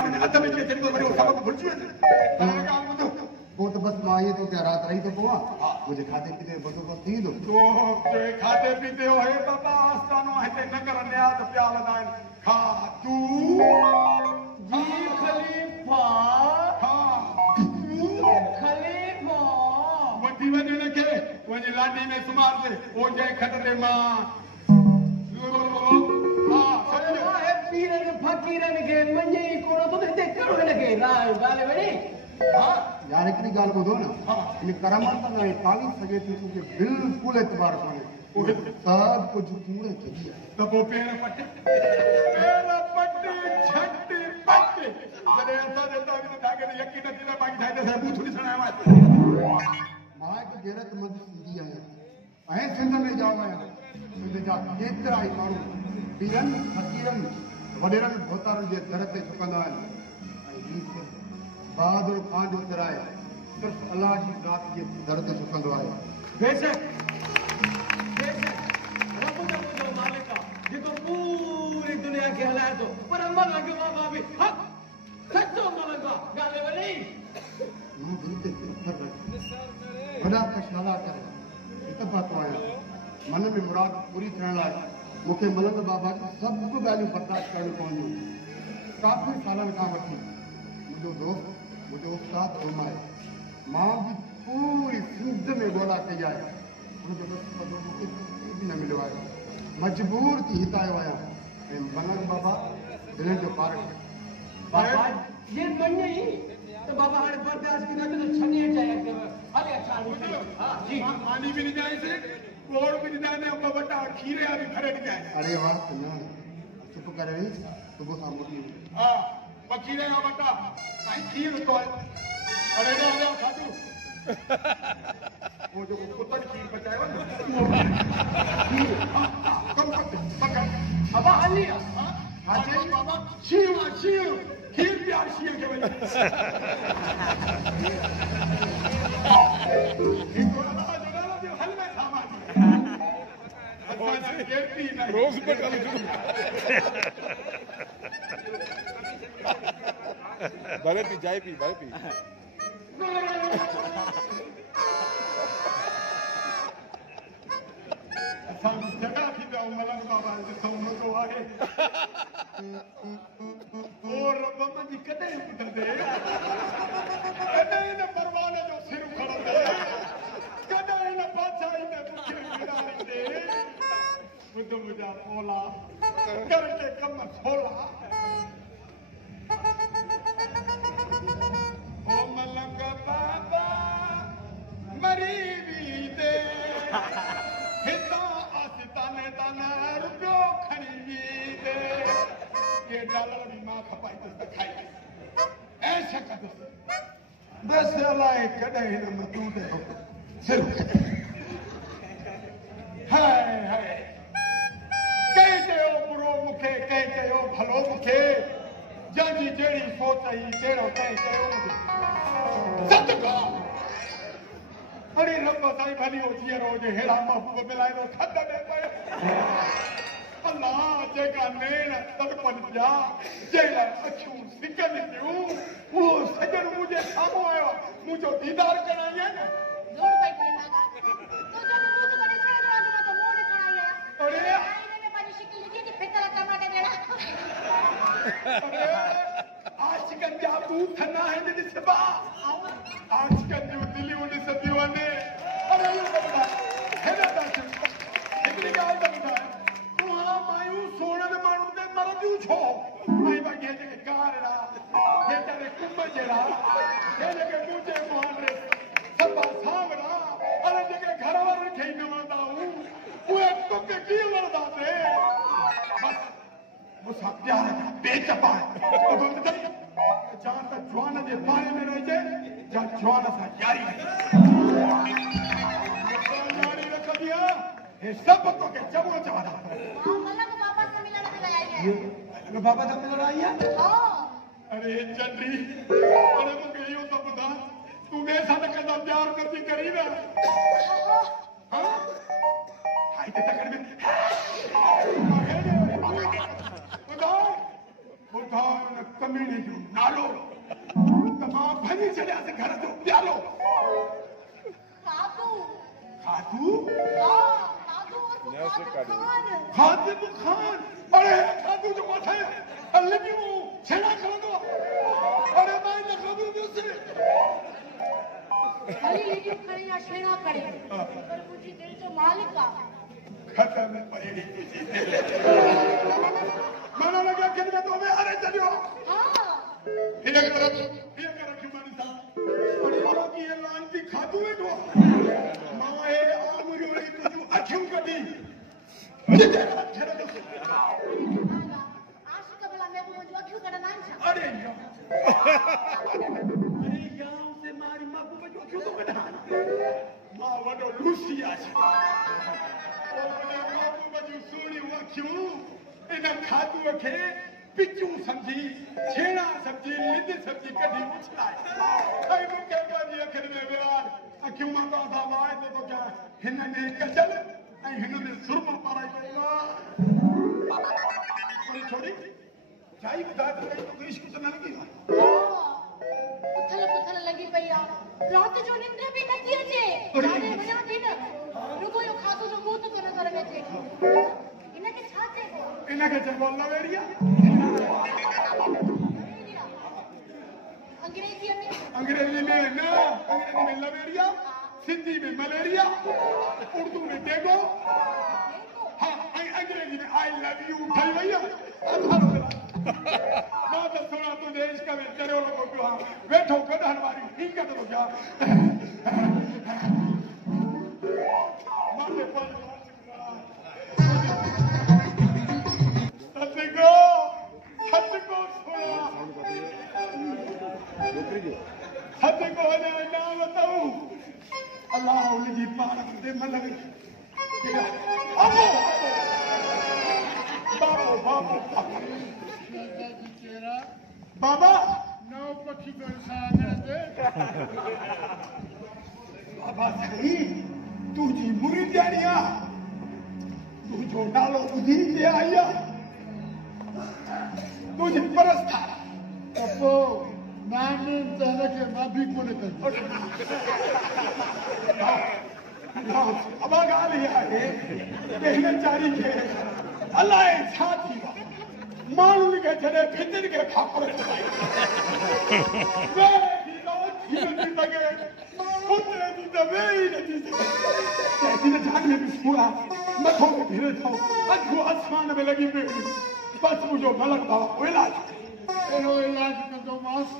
अध में जे तेरी बड़ी सबक भूल जी वो तो बस मां ये तो क्या रात रही तो पोवा मुझे खाते पीते बदो को थी दो तो के खाते पीते हो हे बाबा आस्थानो है ते नगर न्याद प्याल दान खा तू जी खलीफा हां खलीफा वठी वने न के वने लाडी में सुमार दे ओ जे खटरे मां हां अरे है पीरन फकीरन के मंजे कोनो तो ते करो लगे राय वाले बड़ी हां यार इतनी गाल को दो ना इन करामत ना काली सजे थी के बिल्कुल एतबार कोने सब कुछ पूरे किया तब वो पैर पट्टे छट्टी पट्टे जरे ऐसा देता भी था कि यकीन नहीं था बाकी था जैसे मुंह थोड़ी सुनाया मैं मां की गैरत मत सीधी है ऐ सिंध में जाओ मैं सिंध जा केतरा ही मारू पीरन फकीरन वडेरन भोतारन जे दर ते झुकंदा आहिनि बहादुर खान जो तिराए सिर्फ अल्लाह जी ज़ात जे दर ते झुकंदो आहे बेशक रब जो मालिक ये तो पूरी दुनिया के हलाए तो पर मलंग बाबा भी हक सच्चो मलंग गाले वाली मां दिल ते पत्थर रख वॾा कशाला करे इतफाक़ आया मन में मुराद पूरी थियण लाइ मूंखे मलंग बाबा जी सभु ॻाल्हियूं बर्दाश्त करणियूं पवंदियूं काफ़ी सालनि खां वठी मुंहिंजो दोस्त मुझे उस्ताद घुमाए मां भी पूरी सिंध में ॻोल्हा कई आहे मुझे भी न मिलियो आहे मजबूर थी हिते आयो आहियां ऐं मलंग बाबा दिल जो पार्क बाबा ये मन्ने ही तो बाबा हर बर्दाश्त की ना तो छनिए जाए अरे अच्छा हां जी पानी भी नहीं जाए से कोड़ भी नहीं जाने अब बटा खीरे आ भी खड़े नहीं जाए अरे वाह कन्या चुप करे वे सुबह शाम मोटी हां वकीले आ बटा काई खीर तो अरे ना खातू वो जो कुत्ता खीर बचाएगा ना कम पकड़ अब आलिया हां बाबा शिव खीर प्यार शिव के भाई रोज भले पी जाए पी भले पी जगह थी जाओ मलंग बाबा जो सौनो तो आहे और रब मंजी कदे उठंदे कदे न परवाने जो सिर खड़ंदे कदे न बादशाही में मुखे गिरांदे बुध मुजा पोला करके कम छोला ओ मलंग बाबा मरी भी दे हिता आसिताने ताने रुपयो खणी दे के डॉलर भी मां खपाई तो खाई ऐसा कर बस अलाए कदे न मतू दे सिर हाय हाय कई चयो बुरो मुखे कई चयो भलो मुखे जंहिंजी जहिड़ी सोच ई तहिड़ो कंहिं कयो सदको अरे रब साईं भली हो जीअरो हुजे हेड़ा महबूब मिलाए थो खद में पए अल्लाह जेका नेण तड़पन पिया जहिड़ा अखियूं सिकनि थियूं उहो सजन मुंहिंजे साम्हूं आयो मुंहिंजो दीदार कराई आहे न अरे आशिकन जा बूथ न आहिनि ॾिसबा आशिकन जूं दिलियूं ॾिसंदियूं आहिनि अरे इहो ॿुधाए हेॾा था हिकिड़ी ॻाल्हि त ॿुधाए तूं हा मायूं सोणनि माण्हुनि ते मरंदियूं छो ऐं बाक़ी जेके कारड़ा जेके कुंभ जहिड़ा हे जेके मुंहिंजे मुहांडे सभा सावड़ा अरे जेके घर वारनि खे ई न वणंदा उहे तोखे कीअं वणंदासीं बसि मुसां प्यार जा बेचपा जान त जवान जे पाणे में रहिजे या जवान सां यारी रखंदी आहे हे सभु तोखे चङो चवंदा मलंग बाबा से मिलण आई आहे अरे चंडी अरे मूंखे इहो त ॿुधा तूं ॿिए सां त कंदा प्यार नथी करी न हा हाई त तकड़ में ॿुधा कमीने जो नालो तमाम भनी चलिया से घर जो प्यालो कादू खातू कादू खातिब खान अरे खातू जो बात है अल्लाह की वो छेड़ा कर दो अरे भाई लखनऊ दूसरे खाली लेकिन करे या छेड़ा करे पर मुझे दिल जो मालिक का खत्म है पड़ी मानो लगा कि तो हमें अरे चलियो हां इधर कर क्यों मानी था बड़ी बाबा की ये लानती खातू है तो माए आमुरी वाली तुझू अखियों कटी छेड़ा दो आशिक बला मैं वो जो क्यों करना है अरे गांव से मारी मां को जो क्यों तो कटा मां वडो लूसिया छे ओ ने मां को जो सोनी हुआ क्यों इन खातू खे पिचू समझी छेड़ा समझी लिद समझी कढी उछलाए कई को कहता जी अखर में व्यवहार अखियों मां का था माए तो क्या हिन ने कचल ऐं हिन ने सुरमा पाराई कईला कोई छोड़ी चाई बुधा तो इश्क तो न लगी पुथल लगी पई आ रात जो निंद्र भी नथी अचे राणे वणा थी न रुगो यो खातो जो मुंह तो नजर में अचे इनके छा चइबो इनके चइबो लवेरिया अंग्रेजी में लवेरिया सिंधी में मलेरिया उर्दू में डेगो हाँ अंग्रेजी में आई लव यू ठही वई आहे ना तो थोड़ा तो देश का तेरे लोगों को हाँ बैठो कदहन वाली ठीक है तो क्या माने पर सत्य को सत्य को ना बताऊं अल्लाह उनकी पार दे मतलब बाबो बाबो बाबा नौ पक्षी बाबा सही तुझी बुरी जानिया तुझो नालो बुधी जे आया तुझी परस्ता तो नानी तरह के माफी को लेकर अब गाल ही आहे कहने चारी के अल्लाह छा थी माण्हू खे छॾे फितर खे फाफड़ चढ़ाई जान में बि सूड़ा मथो में घिरे थो अखियूं आसमान में लॻी पियूं बसि मुंहिंजो मलक भाउ इलाज अहिड़ो इलाज कंदोमांसि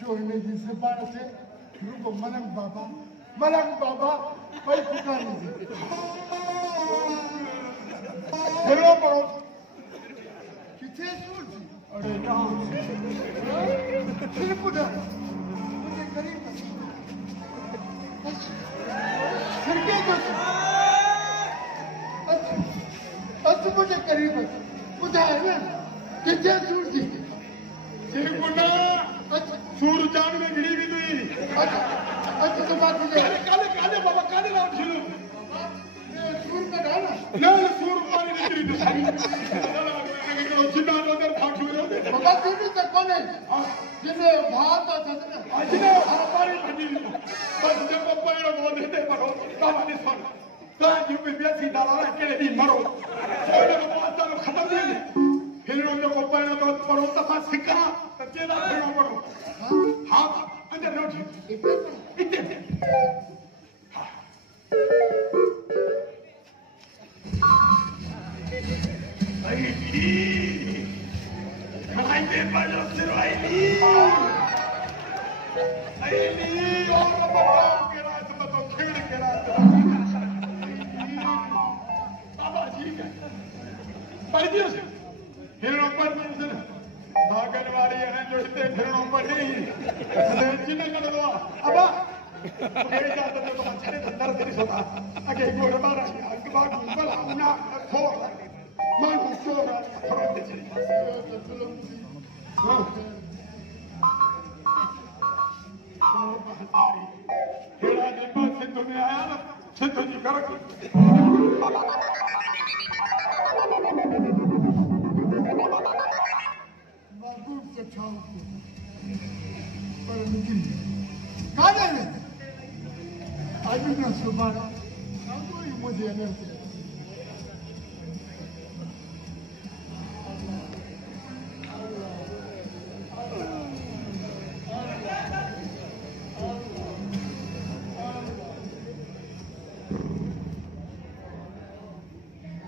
जो हिन जी ज़बान ते रुगो मलंग बाबा भई पुकारींदी हेड़ो करो किथे सूर थी अरे कहाँ फिर ॿुधाए मुंहिंजे ग़रीब छिड़के जो अच मुंहिंजे क़रीब ॿुधाए न किथे सूर थी सिरकुंडा सूर जान में गिरी भी हुई अच तो बात तुझे काले बाबा काले राम छिलो सूर का डाला ना सूर पानी निकली तो सारी चिन्ना नजर थाक हुए बाबा तुझे तक कोने जिने भात था ना अजने हमारी बनी बस जब पैरो बोल देते पड़ो कहानी सुन कहां जी पे बेसी दलाल के भी मरो छोड़े को बात तो खत्म नहीं फिर उन को पैरो तो पड़ो सफा सिक्का तो केला फेरो पड़ो हां अंदर रोटी इतने आई खाइते बाजो सिरवाई आई और बताओ के रात बताओ खेल के रात बाबा ठीक है पर दियो हिरणों पर भागन वाली है जोड़ते हिरणों पर नहीं चिन्ह कर दो अबा मेरी जात तो अच्छे अंदर तेरी सोता आगे गोड़ मारा अंक बाग बला ना खो मानो सोरा थोड़ा दे चली हां हेड़ा दे पास सिंधु में आया ना सिंधु जी कर पर निकली काले में आज ना सुबह कोई मुझे नहीं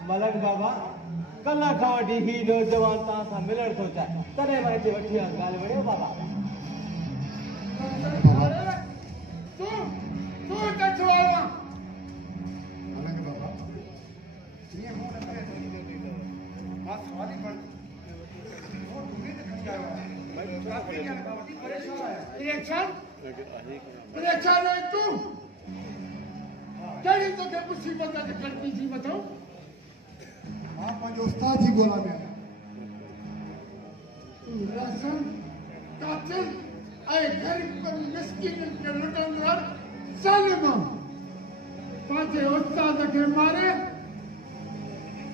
मलंग बाबा कल्ला खावटी ही नौजवान तव्हां सां मिलण थो चाहे तॾहिं मां हिते वठी आयो ॻाल्हि वणियो बाबा तू कच्छ वाला मलंग बाबा ये मुंह न करे मां सवाली पर और तुम्हें तो खड़ी आयो काफी ज्ञान बाबा परेशान है परेशान है तू कहीं तो के मुसीबत के करती थी बताओ आप जो उस्ताद ही बोला मैं राशन कातिल आए गरीब पर मिस्किन के लुटनर सालिमा पांचे उस्ताद के मारे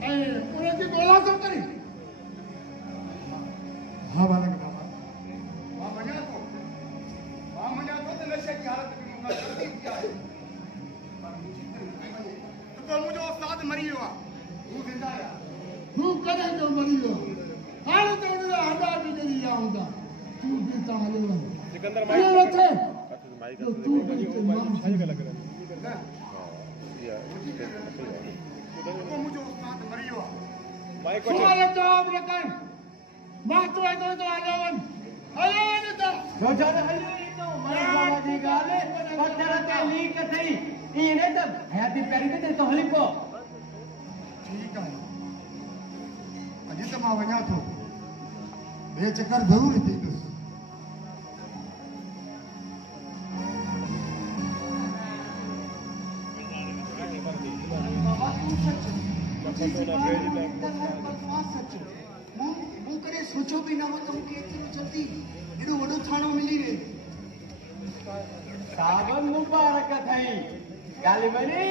ए उन्हें की गोला तो करी हाँ वाला का बाबा वहाँ मजा तो नशे की हालत में मुझे जल्दी किया है तो मुझे उस्ताद मरी हुआ तू जिंदा है तू करे जो मरी हो हाल तो उन्हें हटा भी नहीं आऊंगा तू भी तो हाले वाला सिकंदर माइक रखे माइक तो तू भी तो नाम सही लग रहा है तो मुझे उस्ताद मरी हुआ माइक सवाल जवाब रखे बात तो हालेवन तो रोजाना हलो ई तो मलंग बाबा जी ॻाल्हि पत्थर ते लीक थई इने त हयाती पहिरीं ते तो हली को ठीक है अॼु त मां वञा थो ॿिए चकर ज़रूर हिते ईंदुसि मूं कॾहिं सोचियो बि न हो त मूंखे एतिरो जल्दी एॾो वॾो थाणो मिली वेंदो सावन मुबारक थई ॻाल्हि वणी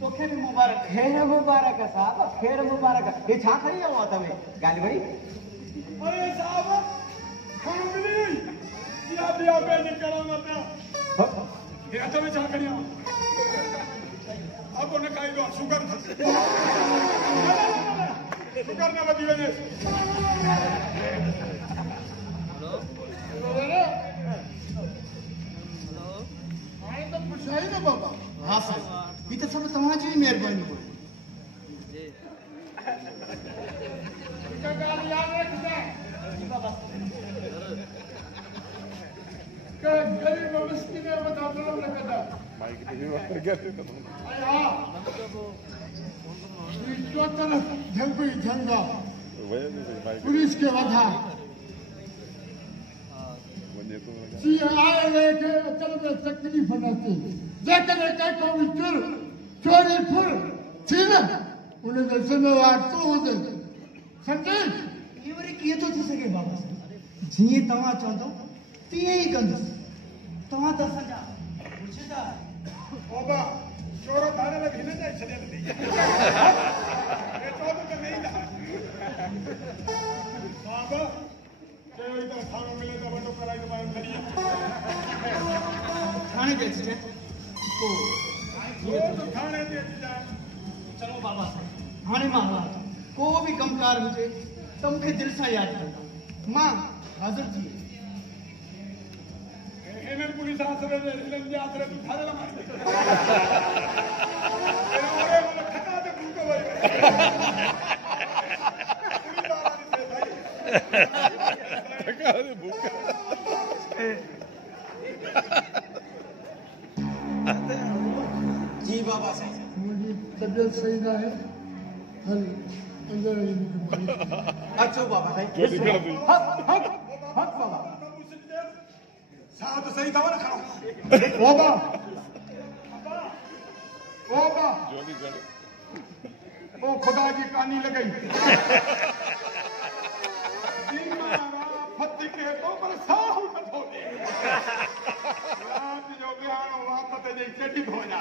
तोखे भी मुबारक खेर मुबारक साहब खेर मुबारक ये छा खड़ी आवा तमे गाली भाई अरे साहब खामली या दिया बेनी करामत ये तो में छा खड़ी आवा अब उन्हें काई दो शुगर शुगर ना बदी वजे हाणे तो पुछाई न बाबा हाँ साईं ही तो सब तव्हांजी ही महिरबानी हो हिकु ॻाल्हि यादि रखजांइ कि ग़रीब मिस्किन जे मथां ज़ुल्म न कंदा माइक पे ही गया ऐं हा हीउ टोटल जंग ई जंग आहे वजह से माइक पुलिस खे वधाए वने तो जीअं आए वेह खे अचण में तकलीफ़ न थिए जेकॾहिं कंहिंखां बि चोरी फुर थी न उनजो ज़िम्मेवार तूं हूंदे सम्झी ये वरी कीअं थो थी सघे बाबा साईं जीअं तव्हां चवंदो तीअं ई कंदुसि तव्हां त असांजा पुछंदा बाबा चोरो थाने में हिन जाए छॾे ॾिनी ये चोर तो नहीं ना बाबा चयो इधर थानो मिले तो वडो कराई तो मां खड़ी थाणे ते अचिजे वो तो थाने ते अची जाए चलो बाबा साईं हाणे मां हलां थो को बि कमकार हुजे त मूंखे दिलि सां यादि कंदा मां हाज़िर थी इन्हनि पुलिस आसरे इन्हनि जे आसरे तूं थाने लॻाए ओरे मन खटा ते भूख वई भूख जी बाबा साईं मुंहिंजी तबियत सही न आहे हल अंदरि वञी मूंखे मालिश अचो बाबा साईं जो निकल भी हक हक हक बाबा साहब तो सही था ना खड़ा बाबा बाबा जो भी कर ओ खुदा जी कानी लगाई फती के तो पर साहु कथो दे रात जो बयान वापस जे चटी हो जा